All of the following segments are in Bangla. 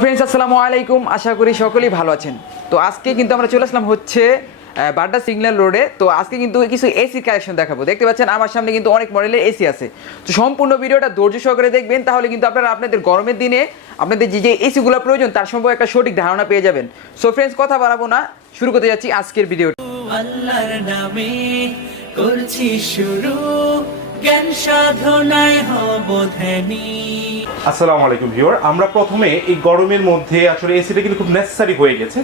ফ্রেন্ডস আসসালামু আলাইকুম, আশা করি সকলেই ভালো আছেন। তো আজকে কিন্তু আমরা চলে আসলাম হচ্ছে বাড্ডা সিগন্যাল রোডে। তো আজকে কিন্তু কিছু এসি কালেকশন দেখাবো। দেখতে পাচ্ছেন আমার সামনে কিন্তু অনেক মডেলের এসি আছে। তো সম্পূর্ণ ভিডিওটা ধৈর্য সহকারে দেখবেন, তাহলে কিন্তু আপনারা আপনাদের গরমের দিনে আপনাদের যে এসিগুলো প্রয়োজন তার সম্পর্কে একটা সঠিক ধারণা পেয়ে যাবেন। সো ফ্রেন্ডস কথা বাড়াবো না, শুরু করতে যাচ্ছি আজকের ভিডিওটা। আল্লাহর নামে করছি শুরু, জ্ঞান সাধনায় হব ধ্যানী। আসসালামু আলাইকুম ভিউয়ার, আমরা প্রথমে এই গরমের মধ্যে আসলে এসিটা কিন্তু খুব নেসেসারি হয়ে গেছে।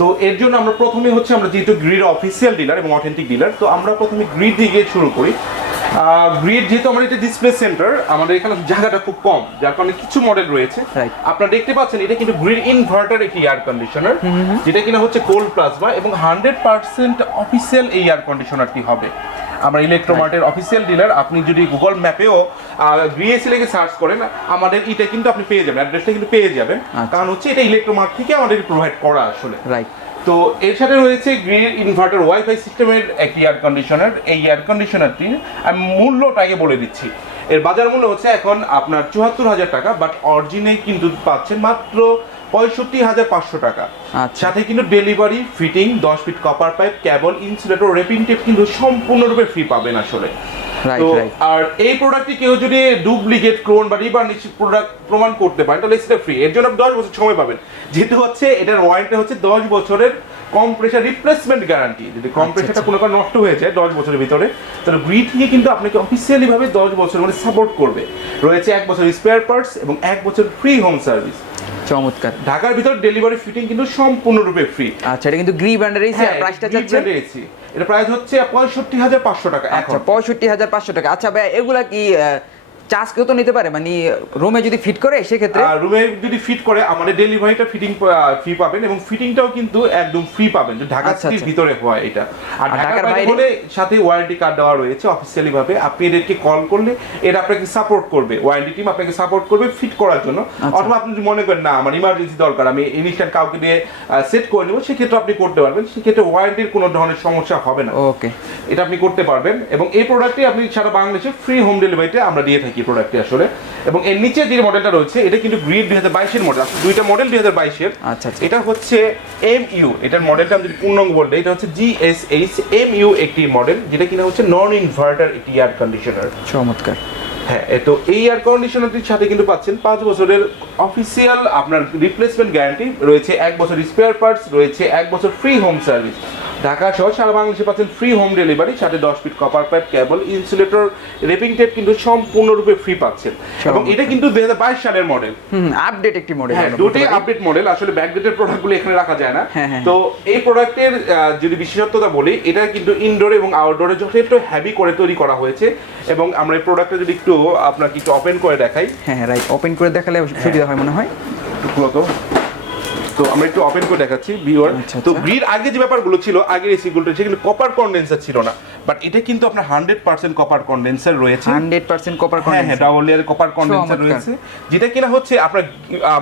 তো এর জন্য আমরা প্রথমে হচ্ছে আমরা যেহেতু গ্রির অফিসিয়াল ডিলার এবং অথেন্টিক ডিলার, তো আমরা প্রথমে গ্রি দিয়ে শুরু করি। গ্রিড যেহেতু আমাদের এটা ডিসপ্লে সেন্টার, আমাদের এখানে জায়গাটা খুব কম, যার কারণে কিছু মডেল রয়েছে। আপনারা দেখতে পাচ্ছেন এটা কিন্তু গ্রিড ইনভার্টার একটি এয়ার কন্ডিশনার, যেটা কিনা হচ্ছে কোল্ড প্লাজমা এবং 100% অফিসিয়াল এই এয়ার কন্ডিশনারটি হবে। আমরা ইলেকট্রোমার্টের অফিসিয়াল ডিলার। আপনি যদি গুগল ম্যাপেও গ্রিএসি লিখে সার্চ করেন, আমাদের এটা কিন্তু আপনি পেয়ে যাবেন, অ্যাড্রেসটা কিন্তু পেয়ে যাবেন। কারণ হচ্ছে এটা ইলেকট্রোমার্ট থেকে আমাদের প্রোভাইড করা আসলে। রাইট। তো এর সাথে রয়েছে গ্রিড ইনভার্টার ওয়াইফাই সিস্টেমের একটি এয়ার কন্ডিশনার। এই এয়ার কন্ডিশনারটির আমি মূল্যটা আগে বলে দিচ্ছি। এর বাজার মূল্য হচ্ছে এখন আপনার ৭৪,০০০ টাকা, বাট অরিজিনে কিন্তু পাচ্ছেন মাত্র ৬৫,৫০০ টাকা। সাথে কিন্তু delivery, fitting, 10 feet copper pipe, cable, insulator, wrapping tape কিন্তু সম্পূর্ণরূপে ফ্রি পাবেন আসলে। তো আর এই প্রোডাক্টটি কেউ যদি ডুপ্লিকেট, ক্লোন বা রিবার্নিশ প্রোডাক্ট প্রমাণ করতে পারেন তাহলে সেটা ফ্রি। এর জন্য 10 বছর সময় পাবেন, যেহেতু হচ্ছে এটার ওয়ারেন্টি হচ্ছে 10 বছরের কম্প্রেসার রিপ্লেসমেন্ট গ্যারান্টি। যদি কম্প্রেসারটা কোনো কারণে নষ্ট হয়ে যায় 10 বছরের ভিতরে, তাহলে গ্রি থেকে কিন্তু আপনাকে অফিসিয়ালি ভাবে 10 বছর মানে সাপোর্ট করবে। রয়েছে 1 বছর স্পেয়ার পার্টস এবং 1 বছর ফ্রি হোম সার্ভিস। চমৎকার। ঢাকার ভিতর ডেলিভারি ফিটিং কিন্তু সম্পূর্ণরূপে ফ্রি। আচ্ছা, এটা কিন্তু গ্রি ব্র্যান্ডের এসি। প্রাইসটা চাচ্ছেন? এটা প্রাইস হচ্ছে ৬৫,৫০০ টাকা। আচ্ছা, ৬৫,৫০০ টাকা। আচ্ছা ভাই, এগুলা কি চার্জ কেউ তো নিতে পারে, মানে রুমে যদি ফিট করে সেক্ষেত্রে? রুমে যদি ফিট করে আমাদের ডেলিভারিটা ফিটিং ফ্রি পাবেন এবং ফিটিংটাও কিন্তু একদম ফ্রি পাবেন, যে ঢাকা সিটির ভিতরে হয় এটা। আর ঢাকার বাইরে হলে সাথে ওয়ারেন্টি কার্ড দেওয়া রয়েছে অফিসিয়ালি ভাবে। আপনি এদেরকে কল করলে এরা আপনাকে সাপোর্ট করবে, ওয়ারেন্টি টিম আপনাকে সাপোর্ট করবে ফিট করার জন্য। অথবা আপনি যদি মনে করেন না আমার ইমার্জেন্সি দরকার, আমি ইনস্ট্যান্ট কাউকে দিয়ে সেট করে নেব, সেক্ষেত্রে আপনি করতে পারবেন। সেক্ষেত্রে ওয়ারেন্টির কোনো ধরনের সমস্যা হবে না। ওকে, এটা আপনি করতে পারবেন। এবং এই প্রোডাক্টটি আপনি সারা বাংলাদেশে ফ্রি হোম ডেলিভারিতে আমরা দিয়ে থাকি প্রোডাক্টটি আসলে। এবং এর নিচে যে মডেলটা রয়েছে এটা কিন্তু গ্রিড 2022 এর মডেল। আসলে দুইটা মডেল 2022 এর। আচ্ছা, এটা হচ্ছে MU, এটার মডেলটা আমি যদি পূর্ণাঙ্গ বলতে, এটা হচ্ছে GSH MU একটি মডেল, যেটা কিনা হচ্ছে নন ইনভার্টার একটি এয়ার কন্ডিশনার। চমৎকার। হ্যাঁ, তো এই এয়ার কন্ডিশনারটির সাথে কিন্তু পাচ্ছেন 5 বছরের অফিসিয়াল আপনার রিপ্লেসমেন্ট গ্যারান্টি, রয়েছে 1 বছর স্পেয়ার পার্টস, রয়েছে 1 বছর ফ্রি হোম সার্ভিস। ঢাকা সহ সারা বাংলাদেশে পাচ্ছেন ফ্রি হোম ডেলিভারি, সাথে 10 feet copper pipe, cable, insulator, wrapping tape কিন্তু সম্পূর্ণরূপে ফ্রি পাচ্ছেন। এবং এটা কিন্তু 2022 সালের মডেল, আপডেট একটি মডেল। হ্যাঁ, দুটোই আপডেট মডেল। আসলে ব্যাকডেটেড প্রোডাক্টগুলো এখানে রাখা যায় না। তো এই প্রোডাক্টের যদি বিশেষত্বতা বলি, এটা কিন্তু ইনডোর এবং আউটডোরে যথেষ্ট হেভি করে তৈরি করা হয়েছে। এবং আমরা এই প্রোডাক্টটা যদি একটু আপনাকে একটু ওপেন করে দেখাই। হ্যাঁ রাইট, ওপেন করে দেখালে সুবিধা হয় মনে হয়। তো আমরা একটু ওপেন করে দেখাচ্ছি ভিউয়ার। তো গ্রিড আগে যে ব্যাপারগুলো ছিল, আগের এসিগুলো সেগুলো কপার কন্ডেন্সার ছিল না, বাট এটা কিন্তু আপনার 100% কপার কন্ডেন্সার রয়েছে। 100% কপার কন্ডেন্সার, হ্যাঁ, ডাবল লেয়ার কপার কন্ডেন্সার রয়েছে, যেটা কিনা হচ্ছে আপনার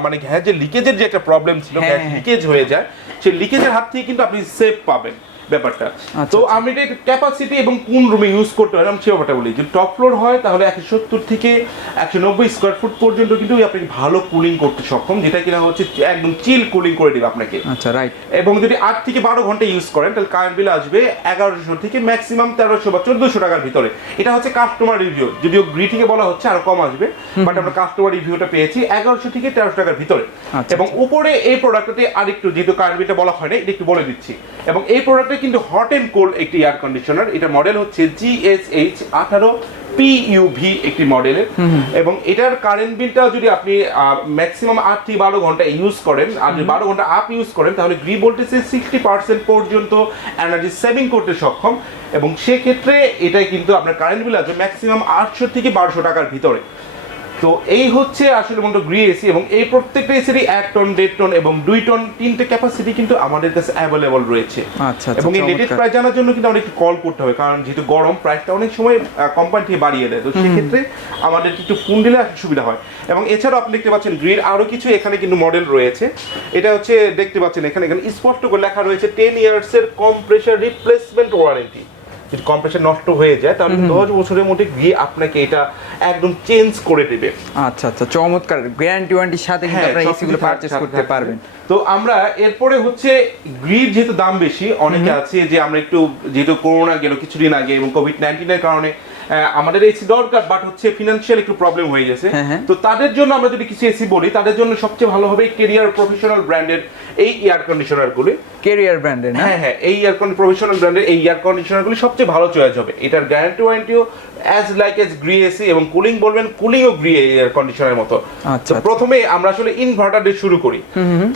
মানে গ্যাস যে লিকেজের যে একটা প্রবলেম ছিল, গ্যাস লিকেজ হয়ে যায়, সেই লিকেজের হাত থেকে কিন্তু আপনি সেফ পাবেন ব্যাপারটা। তো আমি এটা ক্যাপাসিটি এবং কোন রুমে ইউজ করতে হয় আমি সে ব্যাপারটা বলি। যদি টপ ফ্লোর হয় তাহলে 170 থেকে 190 স্কোয়ার ফুট পর্যন্ত কিন্তু আপনাকে ভালো কুলিং করতে সক্ষম, যেটা কিনা হচ্ছে একদম চিল কুলিং করে দিবে আপনাকে। আচ্ছা, রাইট। এবং যদি 8 থেকে 12 ঘন্টা ইউজ করেন তাহলে কারেন্ট বিল আসবে 1100 থেকে ম্যাক্সিমাম 1300 বা 1400 টাকার ভিতরে। এটা হচ্ছে কাস্টমার রিভিউ, যদিও গ্রি থেকে বলা হচ্ছে আরো কম আসবে, বাট আমরা কাস্টমার রিভিউটা পেয়েছি 1100 থেকে 1300 টাকার ভিতরে। এবং উপরে এই প্রোডাক্টটাতে আরেকটু, যেহেতু কারেন্ট বিলটা বলা হয় না, এটা একটু বলে দিচ্ছি। এবং এই প্রোডাক্টটা কিন্তু হট এন্ড কোল্ড একটি এয়ার কন্ডিশনার। এটা মডেল হচ্ছে GSH 18 PUV একটি মডেলের। এবং এটার কারেন্ট বিলটা যদি আপনি ম্যাক্সিমাম 8 থেকে 12 ঘন্টা ইউজ করেন, আর যদি 12 ঘন্টা আপ ইউজ করেন, তাহলে গ্রি ভোল্টেজে 60% পর্যন্ত এনার্জি সেভিং করতে সক্ষম। এবং সেক্ষেত্রে এটাই কিন্তু আপনার কারেন্ট বিল আসবে ম্যাক্সিমাম 800 থেকে 1200 টাকার ভিতরে। তো এই হচ্ছে আসলে মূলত গ্রি এসি। এবং এই প্রত্যেকটা এসিরই 1 টন, 1.5 টন এবং 2 টন 3টে ক্যাপাসিটি কিন্তু আমাদের কাছে অ্যাভেলেবল রয়েছে। আচ্ছা, এবং এই লেটেস্ট প্রাইস জানার জন্য কিন্তু আমাদের একটু কল করতে হবে, কারণ যেহেতু গরম, প্রাইসটা অনেক সময় কোম্পানি থেকে বাড়িয়ে দেয়। তো সেক্ষেত্রে আমাদের একটু ফোন দিলে সুবিধা হয়। এবং এছাড়াও আপনি দেখতে পাচ্ছেন গ্রির আরো কিছু এখানে কিন্তু মডেল রয়েছে। এটা হচ্ছে দেখতে পাচ্ছেন এখানে স্পষ্ট করে লেখা রয়েছে 10 ইয়ার্স এর কম্প্রেসার রিপ্লেসমেন্ট ওয়ারেন্টি। যদি কম্প্রেসার নষ্ট হয়ে যায় তাহলে 10 বছরের মধ্যে গ্রি আপনাকে এটা একদম চেঞ্জ করে দেবে। আচ্ছা আচ্ছা, চমৎকার, গ্যারান্টি ওয়ারেন্টির সাথে কিন্তু আপনারা এসি গুলো পারচেজ করতে পারবেন। তো আমরা এরপরে হচ্ছে গ্রির যেহেতু দাম বেশি, অনেকে আছে যে আমরা একটু যেহেতু করোনা গেল কিছুদিন আগে এবং কোভিড-19 এর কারণে আমাদের এসি দরকার, বাট হচ্ছে ফিনান্সিয়াল একটু প্রবলেম হয়ে গেছে। তো তাদের জন্য আমরা যদি কিছু এসি বলি, তাদের জন্য সবচেয়ে ভালো হবে কেরিয়ার প্রফেশনাল ব্র্যান্ডের এই এয়ার কন্ডিশনার গুলি। কেরিয়ার ব্র্যান্ডের, হ্যাঁ, এই এয়ার প্রফেশনাল ব্র্যান্ডের এই এয়ার কন্ডিশনার গুলি সবচেয়ে ভালো চয়েস হবে। এটার গ্যারান্টি ওয়ারেন্টিও অ্যাজ লাইক এস গ্রি এসি, এবং কুলিং বলবেন কুলিংও গ্রি এয়ার কন্ডিশনারের মতো। তো প্রথমে আমরা আসলে ইনভার্টার দিয়ে শুরু করি।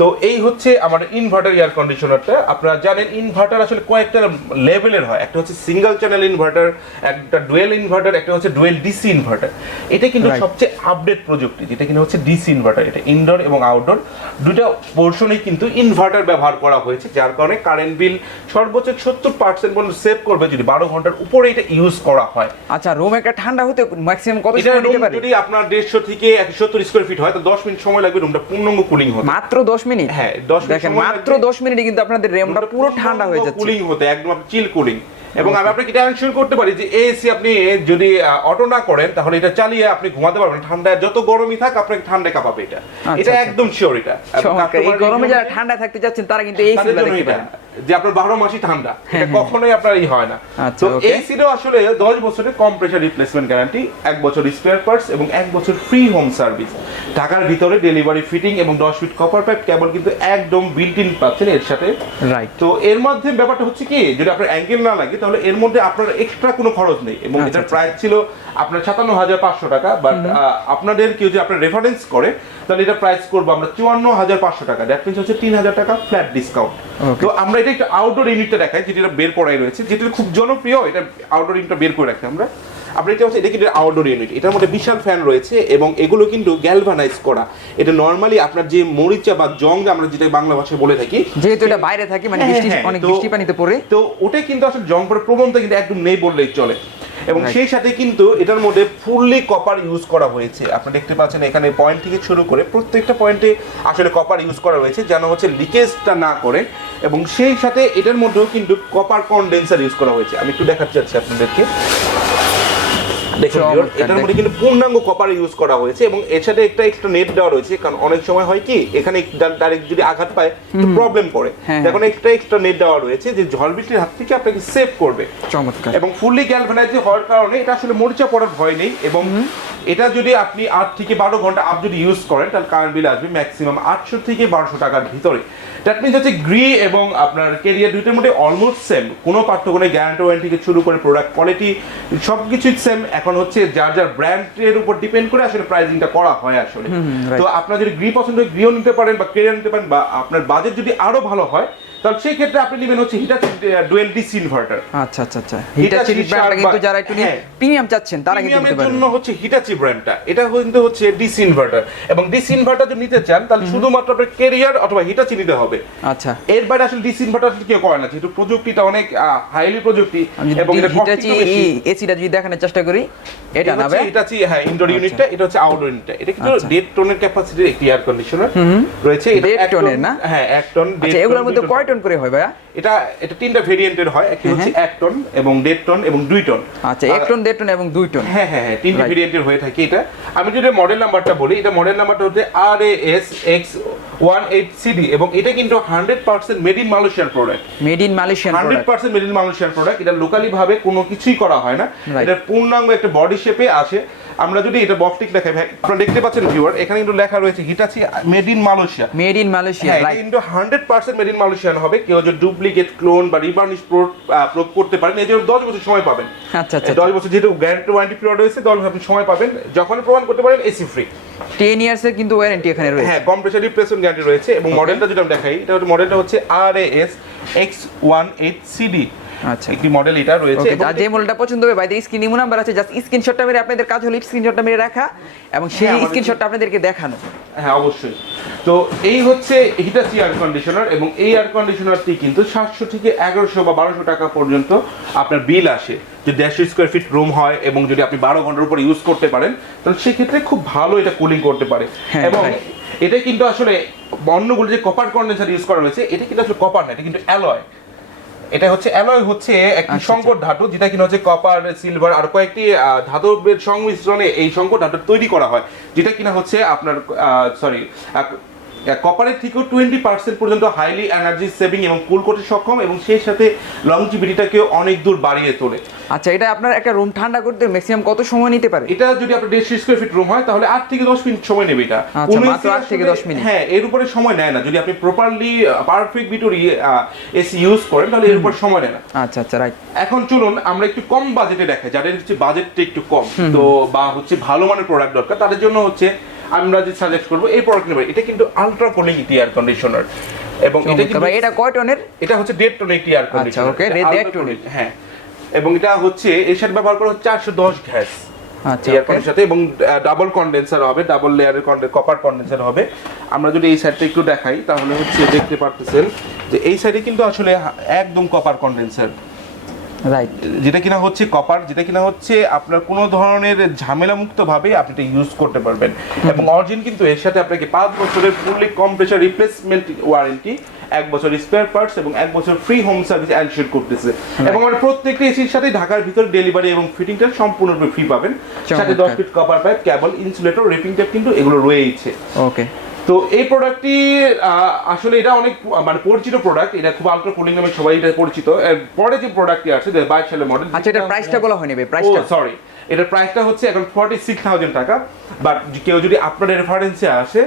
তো এই হচ্ছে আমাদের ইনভার্টার এয়ার কন্ডিশনারটা। আপনারা জানেন ইনভার্টার আসলে কয়েকটা লেভেলের হয়, একটা হচ্ছে সিঙ্গেল চ্যানেল ইনভার্টার, একটা ডুয়েল ইনভার্টার, একটা হচ্ছে ডুয়েল ডিসি ইনভার্টার। এটা কিন্তু সবচেয়ে আপডেট প্রযুক্তি, যেটা কিনা হচ্ছে ডিসি ইনভার্টার। এটা ইনডোর এবং আউটডোর দুইটা পোর্শনেই কিন্তু ইনভার্টার ব্যবহার করা হয়েছে, যার কারণে কারেন্ট বিল সর্বোচ্চ 70% পর্যন্ত সেভ করবে যদি 12 ঘন্টার উপরে এটা ইউজ করা হয়। আচ্ছা, রুম একটা ঠান্ডা হতে ম্যাক্সিমাম কত সময় নিতে পারে? যদি আপনার 150 থেকে 170 স্কয়ার ফিট হয় তো 10 মিনিট সময় লাগবে রুমটা পূর্ণাঙ্গ কুলিং হতে। মাত্র 10 মিনিট? হ্যাঁ, 10 মিনিট সময়, মাত্র 10 মিনিটে কিন্তু আপনাদের রুমটা পুরো ঠান্ডা হয়ে যাচ্ছে, কুলিং হতে, একদম চিল কুলিং। এবং আমি আপনাকে এটা এনশিওর করতে পারি যে এসি আপনি যদি অটো না করেন তাহলে এটা চালিয়ে আপনি ঘুমাতে পারবেন, ঠান্ডায় যত গরমই থাক আপনাকে ঠান্ডা কাঁপাবে এটা। এটা একদম শিওর। এটা এই গরমে যারা ঠান্ডা থাকতে যাচ্ছেন তারা কিন্তু এই এসি দেখতে পারেন, যে আপনার 12 মাসই ঠান্ডা, এটা কখনোই আপনার হয় না। তো এসিরও আসলে 10 বছরের কম্প্রেসার রিপ্লেসমেন্ট গ্যারান্টি, 1 বছর স্পেয়ার পার্টস এবং 1 বছর ফ্রি হোম সার্ভিস। ঢাকার ভিতরে ডেলিভারি, ফিটিং এবং 10 ফিট কপার পাইপ কেবল কিন্তু একদম বিল্ট ইন পাচ্ছেন এর সাথে। রাইট। তো এর মধ্যে ব্যাপারটা হচ্ছে কি, যদি আপনার অ্যাঙ্গেল না লাগে তাহলে এর মধ্যে আপনার এক্সট্রা কোনো খরচ নেই, এবং এটার প্রাইস ছিল আপনার 57,500 টাকা, বাট আপনাদের কেউ যদি আপনার রেফারেন্স করে তাহলে এটা প্রাইস করবো আমরা 54,500 টাকা। দ্যাট মিন্স হচ্ছে 3,000 টাকা ফ্ল্যাট ডিসকাউন্ট। তো আমরা এটা একটা আউটডোর ইউনিটটা দেখাই, যেটা বের করাই রয়েছে, যেটা খুব জনপ্রিয়। এটা আউটডোর ইউনিটটা বের করে রাখি আমরা। আপনার এটা হচ্ছে, এটা কিন্তু আউটডোর ইউনিট, এটার মধ্যে বিশাল ফ্যান রয়েছে এবং এগুলো কিন্তু গ্যালভানাইজ করা। এটা নরমালি আপনার যে মরিচা বা জং আমরা যেটা বাংলা ভাষায় বলে থাকি, যেহেতু এটা বাইরে থাকে মানে অনেক বৃষ্টি পানিতে পড়ে, তো ওটা কিন্তু আসলে জং পড়ার প্রবণতা কিন্তু একদম নেই বললেই চলে। এবং সেই সাথে কিন্তু এটার মধ্যে ফুললি কপার ইউজ করা হয়েছে। আপনি দেখতে পাচ্ছেন এখানে পয়েন্ট থেকে শুরু করে প্রত্যেকটা পয়েন্টে আসলে কপার ইউজ করা হয়েছে, যেন হচ্ছে লিকেজটা না করে। এবং সেই সাথে এটার মধ্যেও কিন্তু কপার কনডেন্সার ইউজ করা হয়েছে। আমি একটু দেখাতে চাচ্ছি আপনাদেরকে। দেখুন, এটার মধ্যে কিন্তু পূর্ণাঙ্গ কপার ইউজ করা হয়েছে এবং এর সাথে একটা এক্সট্রা নেট দেওয়া রয়েছে, কারণ অনেক সময় হয় কি এখানে ডাইরেক্ট যদি আঘাত পায় একটু প্রবলেম করে, এখন এক্সট্রা নেট দেওয়া রয়েছে যে ঝড় বৃষ্টির হাত থেকে আপনাকে সেভ করবে। চমৎকার। এবং ফুললি গ্যালভানাইজ হওয়ার কারণে এটা আসলে মরিচা পড়ার ভয় নেই। এবং এটা যদি আপনি 8 থেকে 12 ঘন্টা আপ যদি ইউজ করেন তাহলে কারেন্ট বিল আসবে ম্যাক্সিমাম 800 থেকে 1200 টাকার ভিতরে। দ্যাট মিনস হচ্ছে গ্রি এবং আপনার কেরিয়ার দুইটার মধ্যে অলমোস্ট সেম, কোনো পার্থক্য নেই। গ্যারান্টি ওয়ারেন্টি থেকে শুরু করে প্রোডাক্ট কোয়ালিটি সবকিছুই সেম। এখন হচ্ছে যার যার ব্র্যান্ডের উপর ডিপেন্ড করে আসলে প্রাইসিংটা করা হয় আসলে। তো আপনার যদি গ্রি পছন্দ হয় গ্রিও নিতে পারেন বা কেরিয়ার নিতে পারেন, বা আপনার বাজেট যদি আরো ভালো হয় তাহলে সেই ক্ষেত্রে আপনি নেবেন হচ্ছে হিটাচি ডুয়েল ডিসি ইনভার্টার। আচ্ছা আচ্ছা আচ্ছা, হিটাচি ব্র্যান্ডটা কিন্তু যারা একটু প্রিমিয়াম চাচ্ছেন তারা কিন্তু নিতে পারেন। জন্য হচ্ছে হিটাচি ব্র্যান্ডটা, এটা কিন্তু হচ্ছে ডিসি ইনভার্টার। এবং ডিসি ইনভার্টার যদি নিতে চান তাহলে শুধুমাত্র আপনার কেরিয়ার অথবা হিটাচি নিতে হবে। আচ্ছা, এর বাইরে আসলে ডিসি ইনভার্টার কেউ করে না, যেহেতু প্রযুক্তিটা অনেক হাইলি প্রযুক্তি। এবং হিটাচি এসিটা যদি দেখানোর চেষ্টা করি, এটা না ভাই হিটাচি, হ্যাঁ, ইনডোর ইউনিটটা, এটা হচ্ছে আউটডোর ইউনিটটা। এটা কিন্তু 1.5 টনের ক্যাপাসিটির একটি এয়ার কন্ডিশনার রয়েছে। এটা 1.5 টনের না? হ্যাঁ, 1 টন। আচ্ছা, এগুলোর মধ্যে কয় টন করে হয় ভাইয়া? এটা 3টা ভেরিয়েন্টের হয়, একটি হচ্ছে 1 টন এবং 1.5 টন এবং 2 টন। আচ্ছা, 1 টন, 1.5 টন এবং 2 টন। হ্যাঁ হ্যাঁ হ্যাঁ, 3টি ভেরিয়েন্টের হয়ে থাকে এটা। আমি যদি মডেল নাম্বারটা বলি, এটা মডেল নাম্বারটা হচ্ছে RASX18CD এবং এটা কিন্তু 100% made in Malaysian product. Made in Malaysian product, 100% made in Malaysian product. এটা লোকালি ভাবে কোনো কিছুই করা হয় না, এটা পূর্ণাঙ্গ একটা বডি শেপে আসে। আমরা যদি এটা বক্সটিক দেখাই, আপনারা দেখতে পাচ্ছেন ভিউয়ার, এখানে কিন্তু লেখা রয়েছে Hitachi made in Malaysia. Made in Malaysia, right. কিন্তু 100% মেড ইন মালয়েশিয়ান হবে। কেউ যদি ডুপ্লিকেট, ক্লোন বা রিবার্নিশ প্রয়োগ করতে পারেন, এই জন্য 10 বছর সময় পাবেন। আচ্ছা আচ্ছা, 10 বছর যেহেতু গ্যারান্টি ওয়ারেন্টি পিরিয়ড রয়েছে, 10 বছর আপনি সময় পাবেন। যখন প্রমাণ করতে পারেন এসি ফ্রি, 10 ইয়ার্স এর কিন্তু ওয়ারেন্টি এখানে রয়েছে। হ্যাঁ, কম্প্রেসার রিপ্লেসমেন্ট গ্যারান্টি রয়েছে। এবং মডেলটা যদি আমি দেখাই, এটা মডেলটা হচ্ছে RASX18CD। আচ্ছা, একটি মডেল এটা রয়েছে। আর যে মডেলটা পছন্দ হবে, বাইরে স্ক্রিনে নাম্বার আছে, জাস্ট স্ক্রিনশটটা মেরে আপনাদের কাজ হলো স্ক্রিনশটটা মেরে রাখা এবং সেই স্ক্রিনশটটা আপনাদেরকে দেখানো। হ্যাঁ, অবশ্যই। তো এই হচ্ছে হিটাচি এয়ার কন্ডিশনার এবং এই এয়ার কন্ডিশনারটি কিন্তু 700 থেকে 1100 বা 1200 টাকা পর্যন্ত আপনার বিল আসে। যদি 150 স্কয়ার ফিট রুম হয় এবং যদি আপনি 12 ঘন্টার উপর ইউজ করতে পারেন তাহলে সেক্ষেত্রে খুব ভালো এটা কুলিং করতে পারে। এবং এটা কিন্তু আসলে অন্যগুলো যে কপার কন্ডেন্সার ইউজ করা হয়েছে, এটা কিন্তু আসলে কপার না, এটা কিন্তু অ্যালয়। এটা হচ্ছে অ্যালয় হচ্ছে একটি সংকর ধাতু, যেটা কিনা হচ্ছে কপার, সিলভার আর কয়েকটি ধাতবের সংমিশ্রণে এই সংকর ধাতু তৈরি করা হয়, যেটা কিনা হচ্ছে আপনার কপারের থেকেও 20% পর্যন্ত হাইলি এনার্জি সেভিং এবং কুল করতে সক্ষম, এবং সেই সাথে লংজিভিটিটাকে অনেক দূর বাড়িয়ে তোলে। আচ্ছা, এটা আপনার একটা রুম ঠান্ডা করতে ম্যাক্সিমাম কত সময় নিতে পারে? এটা যদি আপনার 150 স্কয়ার ফিট রুম হয় তাহলে 8 থেকে 10 মিনিট সময় নেবে এটা। মাত্র 8 থেকে 10 মিনিট। হ্যাঁ, এর উপরে সময় নেয় না। যদি আপনি প্রপারলি পারফেক্ট বিটুর এসি ইউজ করেন তাহলে এর উপর সময় নেয় না। আচ্ছা, রাইট। এখন চলুন আমরা একটু কম বাজেটে দেখাই, যাদের হচ্ছে বাজেটটা একটু কম তো বা হচ্ছে ভালো মানের প্রোডাক্ট দরকার, তাদের জন্য হচ্ছে আমরা যে সাজেস্ট করব এই প্রোডাক্ট নেবেন। এটা কিন্তু আলট্রা কুলিং এয়ার কন্ডিশনার, এবং এটা কিন্তু এটা কয় টনের? এটা হচ্ছে 1.5 টনের একটি এয়ার কন্ডিশনার। আচ্ছা, ওকে, 1.5 টনের। হ্যাঁ, এবং এটা হচ্ছে এর সাথে ব্যবহার করা হচ্ছে 410 গ্যাস। আচ্ছা, এয়ার কন্ডিশনার সাথে, এবং ডাবল কন্ডেন্সার হবে, ডাবল লেয়ারের কপার কন্ডেন্সার হবে। আমরা যদি এই সাইডটা একটু দেখাই তাহলে হচ্ছে দেখতে পারতেছেন যে এই সাইডে কিন্তু আসলে একদম কপার কন্ডেন্সার, রাইট, যেটা কিনা হচ্ছে কপার, যেটা কিনা হচ্ছে আপনার কোনো ধরনের ঝামেলা মুক্ত ভাবে আপনি এটা ইউজ করতে পারবেন। এবং অরিজিন কিন্তু এর সাথে আপনাকে 5 বছরের ফুললি কম্প্রেসার রিপ্লেসমেন্ট ওয়ারেন্টি, 1 বছর স্পেয়ার পার্টস এবং 1 বছর ফ্রি হোম সার্ভিস এনশিওর করতেছে। এবং আমাদের প্রত্যেকটা এসির সাথে ঢাকার ভিতরে ডেলিভারি এবং ফিটিংটা সম্পূর্ণরূপে ফ্রি পাবেন। সাথে 10 feet copper pipe, cable, insulator, reaping tape কিন্তু এগুলো রয়েছে। ওকে। তো এই প্রোডাক্টটি আসলে এটা অনেক মানে পরিচিত প্রোডাক্ট, এটা খুব আলট্রা কুলিং নামে সবাই এটা পরিচিত। পরে যে প্রোডাক্টটি আছে 22 সালের মডেল। আচ্ছা, এটা প্রাইসটা বলা হয়নি ভাই, প্রাইসটা সরি, এটার প্রাইসটা হচ্ছে এখন 46,000 টাকা। বাট কেউ যদি আপনার রেফারেন্সে আসে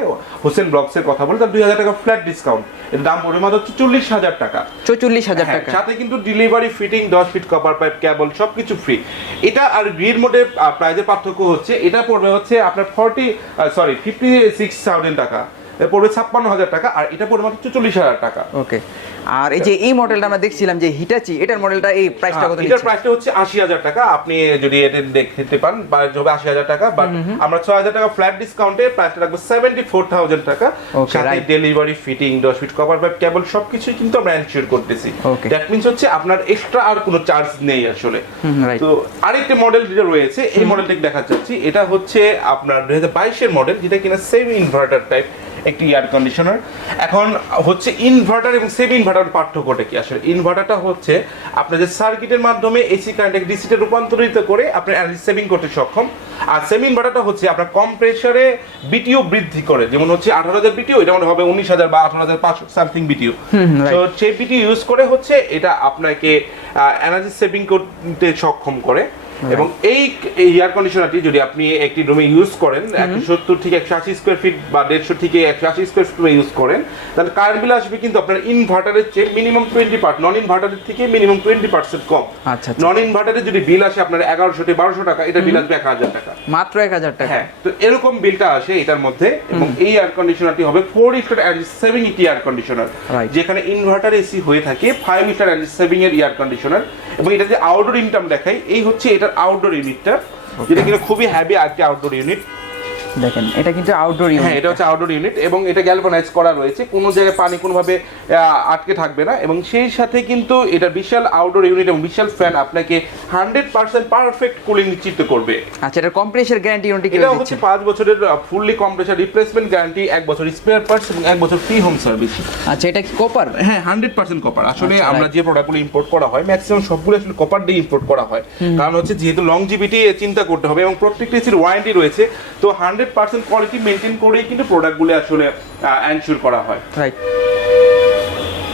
হোসেন ব্লগসের কথা বলে, তার 2,000 টাকা ফ্ল্যাট ডিসকাউন্ট, এর দাম পড়বে মাত্র 44,000 টাকা। 44,000 টাকা, সাথে কিন্তু delivery, fitting, 10 feet copper pipe, cable সবকিছু ফ্রি। এটা আর গ্রির মডেল প্রাইসের পার্থক্য হচ্ছে এটা পড়বে হচ্ছে আপনার 56,000 টাকা, পড়বে 56,000 টাকা, আর এটা পড়বে মাত্র 44,000 টাকা। ওকে। আর এই যে এই মডেলটা আমরা দেখছিলাম যে হিটাচি, এটার মডেলটা এই প্রাইসটা কত? এটার প্রাইসটা হচ্ছে 80,000 টাকা। আপনি যদি এটা দেখতে পান প্রাইস হবে 80,000 টাকা, বাট আমরা 6,000 টাকা ফ্ল্যাট ডিসকাউন্টে প্রাইসটা রাখবো 74,000 টাকা। সাথে delivery, fitting, 10 feet cover pipe, cable সবকিছুই কিন্তু আমরা এনশিওর করতেছি। দ্যাট মিন্স হচ্ছে আপনার এক্সট্রা আর কোনো চার্জ নেই আসলে। তো আরেকটা মডেল যেটা রয়েছে এই মডেলটা দেখা যাচ্ছে, এটা হচ্ছে আপনার 2022 এর মডেল, যেটা কিনা সেমি ইনভার্টার টাইপ একটি এয়ার কন্ডিশনার। এখন হচ্ছে ইনভার্টার এবং সেমি ইনভার্টার পার্থক্যটা কি? আসলে ইনভার্টারটা হচ্ছে আপনার যে সার্কিটের মাধ্যমে এসি কারেন্ট ডিসিতে রূপান্তরিত করে আপনি এনার্জি সেভিং করতে সক্ষম, আর সেমি ইনভার্টারটা হচ্ছে আপনার কম প্রেসারে বিটিও বৃদ্ধি করে, যেমন হচ্ছে 18,000 বিটিও, এটা মানে হবে 19,000 বা 18,500 সামথিং বিটিও। তো সেই বিটিও ইউজ করে হচ্ছে এটা আপনাকে এনার্জি সেভিং করতে সক্ষম করে। এবং এই এয়ার কন্ডিশনারটি যদি আপনি একটি রুমে ইউজ করেন 170 থেকে 180 স্কয়ার ফিট বা 150 থেকে 180 স্কয়ার ফিট ইউজ করেন, তাহলে কারেন্ট বিল আসবে কিন্তু আপনার ইনভার্টারের চেয়ে মিনিমাম 20%, নন ইনভার্টারের থেকে মিনিমাম 20% কম। আচ্ছা, নন ইনভার্টারে যদি বিল আসে আপনার 1100 থেকে 1200 টাকা, এটা বিল আসবে 1,000 টাকা, মাত্র 1,000 টাকা। হ্যাঁ, তো এরকম বিলটা আসে এটার মধ্যে। এবং এই এয়ার কন্ডিশনারটি হবে 4 star energy saving air conditioner, যেখানে ইনভার্টার এসি হয়ে থাকে 5 স্টার এনার্জি সেভিং এর এয়ার কন্ডিশনার। এবং এটা যে আউটডোর ইনকাম দেখাই, এই হচ্ছে এটার আউটডোর ইউনিটটা, যেটা কিন্তু খুবই হেভি আর কি আউটডোর ইউনিট। দেখেন, এটা কিন্তু আউটডোর ইউনিট। হ্যাঁ, এটা হচ্ছে আউটডোর ইউনিট, এবং এটা গ্যালভানাইজ করা রয়েছে, কোনো জায়গায় পানি কোনোভাবে আটকে থাকবে না। এবং সেই সাথে কিন্তু এটা বিশাল আউটডোর ইউনিট এবং বিশাল ফ্যান আপনাকে 100% পারফেক্ট কুলিং নিশ্চিত করবে। আচ্ছা, এটা কম্প্রেসার গ্যারান্টি ইউনিট কি? এটা হচ্ছে 5 বছরের ফুললি কম্প্রেসার রিপ্লেসমেন্ট গ্যারান্টি, 1 বছর স্পেয়ার পার্টস এবং 1 বছর ফ্রি হোম সার্ভিস। আচ্ছা, এটা কি কপার? হ্যাঁ, 100% কপার। আসলে আমরা যে প্রোডাক্টগুলো ইম্পোর্ট করা হয় ম্যাক্সিমাম সবগুলো আসলে কপার দিয়ে ইম্পোর্ট করা হয়, কারণ হচ্ছে যেহেতু লংজিভিটি চিন্তা করতে হবে এবং প্রত্যেকটা এসির ওয়ারেন্টি রয়েছে, তো 100% কোয়ালিটি মেইনটেইন করেই কিন্তু প্রোডাক্টগুলো আসলে এনশিওর করা হয়। রাইট।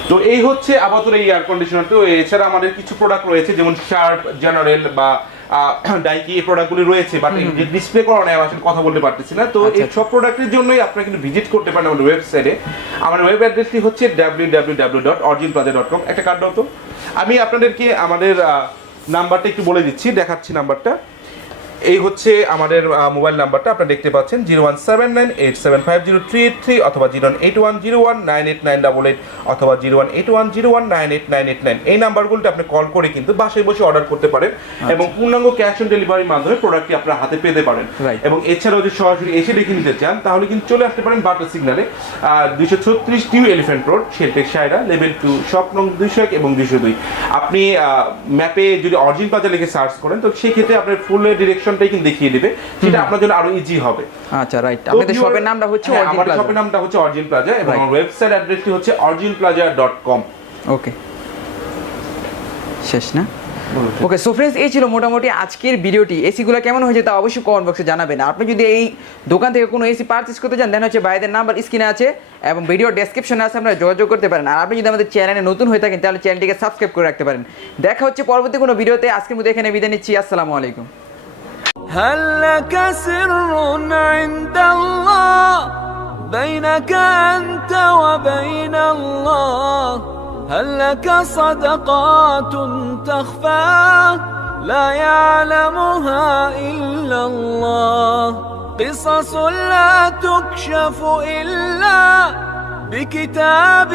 তো এই হচ্ছে আপাতত এই এয়ার কন্ডিশনার। তো এছাড়া আমাদের কিছু প্রোডাক্ট রয়েছে, যেমন শার্প, জেনারেল বা ডাইকি, এই প্রোডাক্টগুলি রয়েছে, বাট ডিসপ্লে করা নেই, আসলে কথা বলতে পারতেছি না। তো এই সব প্রোডাক্টের জন্যই আপনারা কিন্তু ভিজিট করতে পারেন আমাদের ওয়েবসাইটে। আমার ওয়েব অ্যাড্রেসটি হচ্ছে www.orginplaza.com। একটা কার্ড দাও তো। আমি আপনাদেরকে আমাদের নাম্বারটা একটু বলে দিচ্ছি, দেখাচ্ছি নাম্বারটা। এই হচ্ছে আমাদের মোবাইল নাম্বারটা, আপনারা দেখতে পাচ্ছেন 01798750383 অথবা 08101989888 অথবা 08101989889। এই নাম্বারগুলোতে আপনি কল করে কিন্তু বাসায় বসে অর্ডার করতে পারেন এবং পূর্ণাঙ্গ ক্যাশ অন ডেলিভারির মাধ্যমে প্রোডাক্টটি আপনার হাতে পেতে পারেন। এবং এছাড়াও যদি সরাসরি এসে দেখে নিতে চান তাহলে কিন্তু চলে আসতে পারেন বাটা সিগন্যালে, 236 new elephant road, Sheltech, Saira, level 2, shop নং 201 এবং 202। আপনি ম্যাপে যদি অরিজিন প্লাজা লিখে সার্চ করেন তো সেই ক্ষেত্রে আপনার ফুল ডিরেকশনটাই কিন্তু দেখিয়ে দিবে, সেটা আপনার জন্য আরো ইজি হবে। আচ্ছা, রাইট। আপনাদের শপের নামটা হচ্ছে অরিজিন প্লাজা। আমাদের শপের নামটা হচ্ছে অরিজিন প্লাজা এবং আমার ওয়েবসাইট অ্যাড্রেসটি হচ্ছে orginplaza.com। ওকে। শেষ না? ওকে, সো ফ্রেন্ডস, এই ছিল মোটামুটি আজকের ভিডিওটি। এসিগুলো কেমন হয়েছে তা অবশ্যই কমেন্ট বক্সে জানাবেন। আপনি যদি এই দোকান থেকে কোনো এসি পারচেস করতে চান, দেন হচ্ছে ভাইদের নাম্বার স্ক্রিনে আছে এবং ভিডিও ডেসক্রিপশনে আছে, আপনারা যোগাযোগ করতে পারেন। আর আপনি যদি আমাদের চ্যানেলে নতুন হয়ে থাকেন তাহলে চ্যানেলটিকে সাবস্ক্রাইব করে রাখতে পারেন। দেখা হচ্ছে পরবর্তী কোনো ভিডিওতে। আজকের মতো এখানে বিদায় নিচ্ছি। আসসালামু আলাইকুম। هل لك سر عند الله بينك أنت وبين الله هل لك صدقات تخفى لا يعلمها إلا الله قصص لا تكشف إلا بكتاب